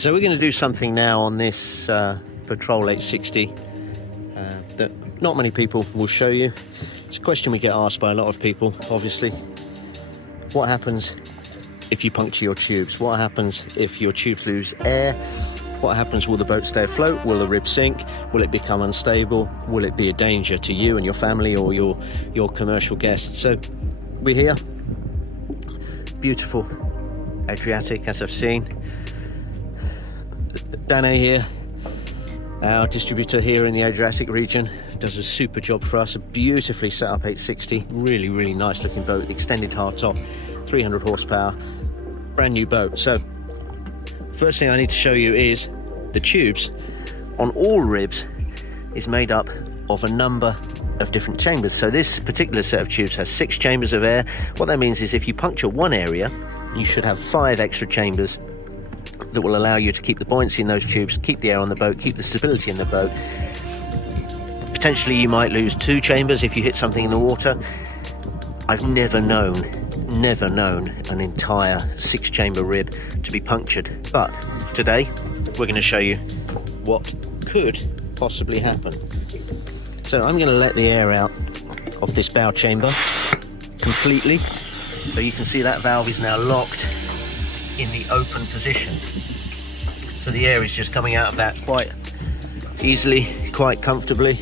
So we're going to do something now on this Patrol 860 that not many people will show you. It's a question we get asked by a lot of people, obviously. What happens if you puncture your tubes? What happens if your tubes lose air? What happens? Will the boat stay afloat? Will the rib sink? Will it become unstable? Will it be a danger to you and your family or your commercial guests? So we're here. Beautiful Adriatic, as I've seen. Dane here, our distributor here in the Adriatic region, does a super job for us. A beautifully set up 860, really nice looking boat, extended hardtop, 300 horsepower, brand new boat. So first thing I need to show you is the tubes on all ribs is made up of a number of different chambers. So this particular set of tubes has 6 chambers of air. What that means is if you puncture one area, you should have 5 extra chambers that will allow you to keep the buoyancy in those tubes, keep the air on the boat, keep the stability in the boat. Potentially you might lose 2 chambers if you hit something in the water. I've never known an entire 6-chamber rib to be punctured. But today we're going to show you what could possibly happen. So I'm going to let the air out of this bow chamber completely. So you can see that valve is now locked in the open position. So the air is just coming out of that quite easily, quite comfortably.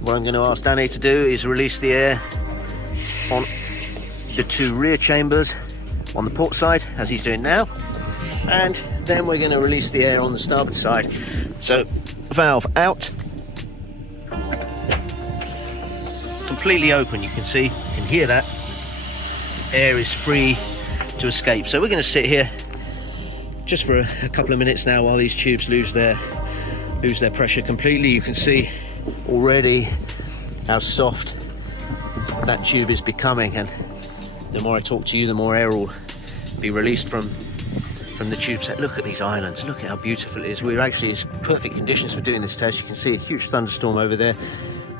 What I'm going to ask Dane to do is release the air on the 2 rear chambers on the port side, as he's doing now, and then we're going to release the air on the starboard side. So valve out, completely open. You can see, you can hear that air is free to escape. So we're going to sit here just for a couple of minutes now while these tubes lose their pressure completely. You can see already how soft that tube is becoming, and the more I talk to you, the more air will be released from the tube set. Look at these islands, look at how beautiful it is. We're actually in perfect conditions for doing this test. You can see a huge thunderstorm over there.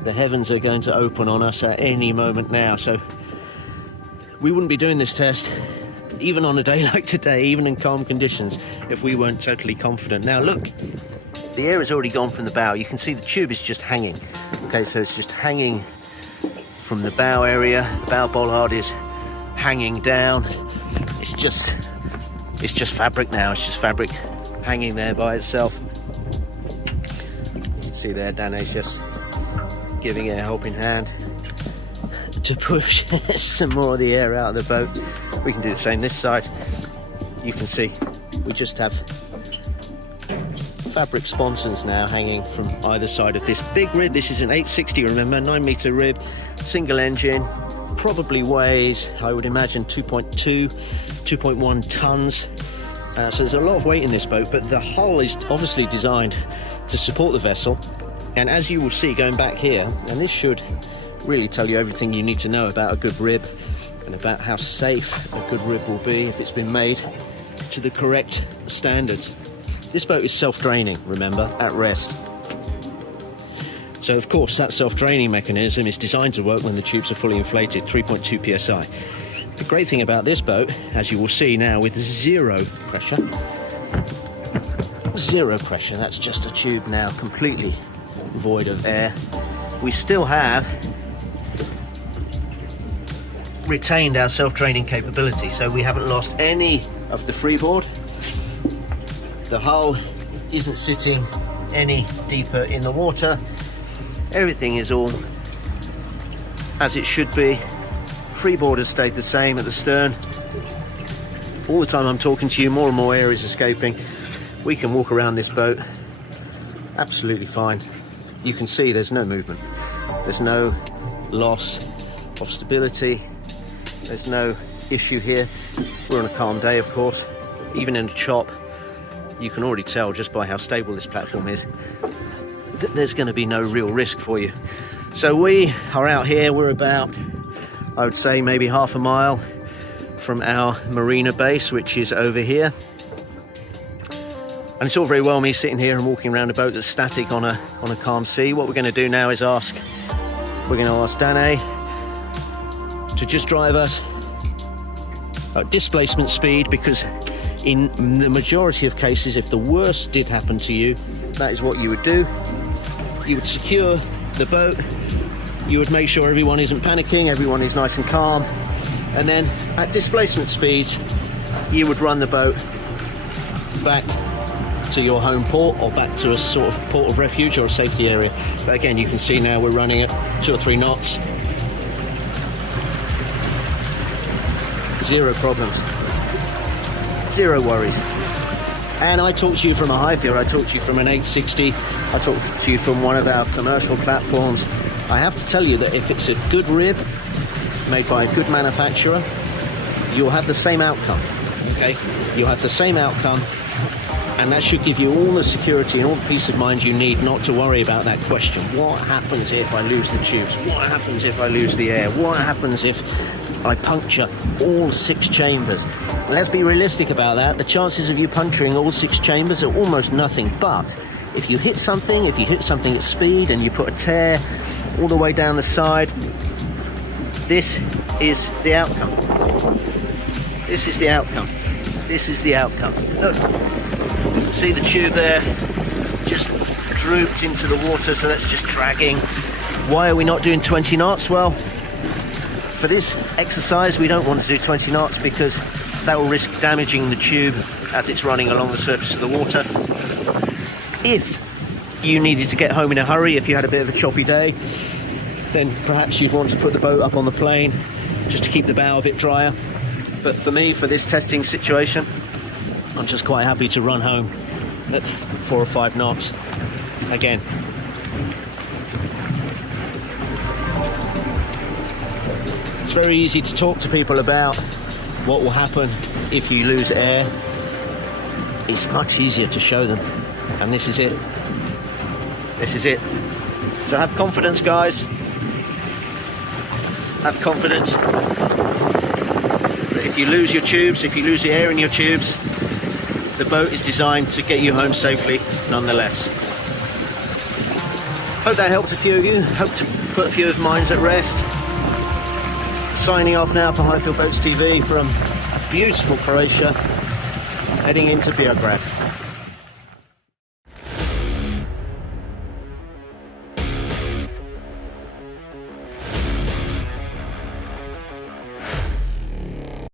The heavens are going to open on us at any moment now, so we wouldn't be doing this test even on a day like today, even in calm conditions, if we weren't totally confident. Now look, the air has already gone from the bow. You can see the tube is just hanging. Okay, so it's just hanging from the bow area. The bow bollard is hanging down. It's just fabric now. It's just fabric hanging there by itself. You can see there, Dane's just giving it a helping hand to push some more of the air out of the boat. We can do the same this side. You can see we just have fabric sponsons now hanging from either side of this big rib. This is an 860, remember, 9-meter rib, single engine, probably weighs, I would imagine, 2.1 tons. So there's a lot of weight in this boat, but the hull is obviously designed to support the vessel. And as you will see going back here, and this should really tell you everything you need to know about a good rib and about how safe a good rib will be if it's been made to the correct standards. This boat is self-draining, remember, at rest. So of course that self-draining mechanism is designed to work when the tubes are fully inflated, 3.2 psi. The great thing about this boat, as you will see now, with zero pressure, that's just a tube now completely void of air. We still have retained our self-draining capability, so we haven't lost any of the freeboard. The hull isn't sitting any deeper in the water. Everything is all as it should be. Freeboard has stayed the same at the stern. All the time I'm talking to you, more and more air is escaping. We can walk around this boat absolutely fine. You can see there's no movement. There's no loss of stability. There's no issue here. We're on a calm day, of course. Even in a chop, you can already tell just by how stable this platform is that there's going to be no real risk for you. So we are out here. We're about, I would say, maybe half a mile from our marina base, which is over here. And it's all very well me sitting here and walking around a boat that's static on a calm sea. What we're going to do now is we're going to ask Dane to just drive us at displacement speed, because In the majority of cases, if the worst did happen to you, that is what you would do. You would secure the boat, you would make sure everyone isn't panicking, everyone is nice and calm, and then at displacement speeds, you would run the boat back to your home port or back to a sort of port of refuge or a safety area. But again, you can see now we're running at 2 or 3 knots. 0 problems. 0 worries. And I talk to you from a Highfield, I talk to you from an 860, I talk to you from one of our commercial platforms. I have to tell you that if it's a good rib, made by a good manufacturer, you'll have the same outcome, okay? You'll have the same outcome, and that should give you all the security and all the peace of mind you need not to worry about that question. What happens if I lose the tubes? What happens if I lose the air? What happens if I puncture all 6 chambers? Let's be realistic about that. The chances of you puncturing all 6 chambers are almost nothing. But if you hit something at speed and you put a tear all the way down the side, this is the outcome. This is the outcome. This is the outcome. Look, see the tube there? Just drooped into the water, so that's just dragging. Why are we not doing 20 knots? Well, for this exercise we don't want to do 20 knots because that will risk damaging the tube as it's running along the surface of the water. If you needed to get home in a hurry, if you had a bit of a choppy day, then perhaps you'd want to put the boat up on the plane just to keep the bow a bit drier. But for me, for this testing situation, I'm just quite happy to run home at 4 or 5 knots again. It's very easy to talk to people about what will happen if you lose air. It's much easier to show them, and this is it. This is it. So have confidence, guys. Have confidence that if you lose your tubes, if you lose the air in your tubes, the boat is designed to get you home safely nonetheless. Hope that helped a few of you. Hope to put a few of mine at rest. Signing off now for Highfield Boats TV from beautiful Croatia, heading into Beograd.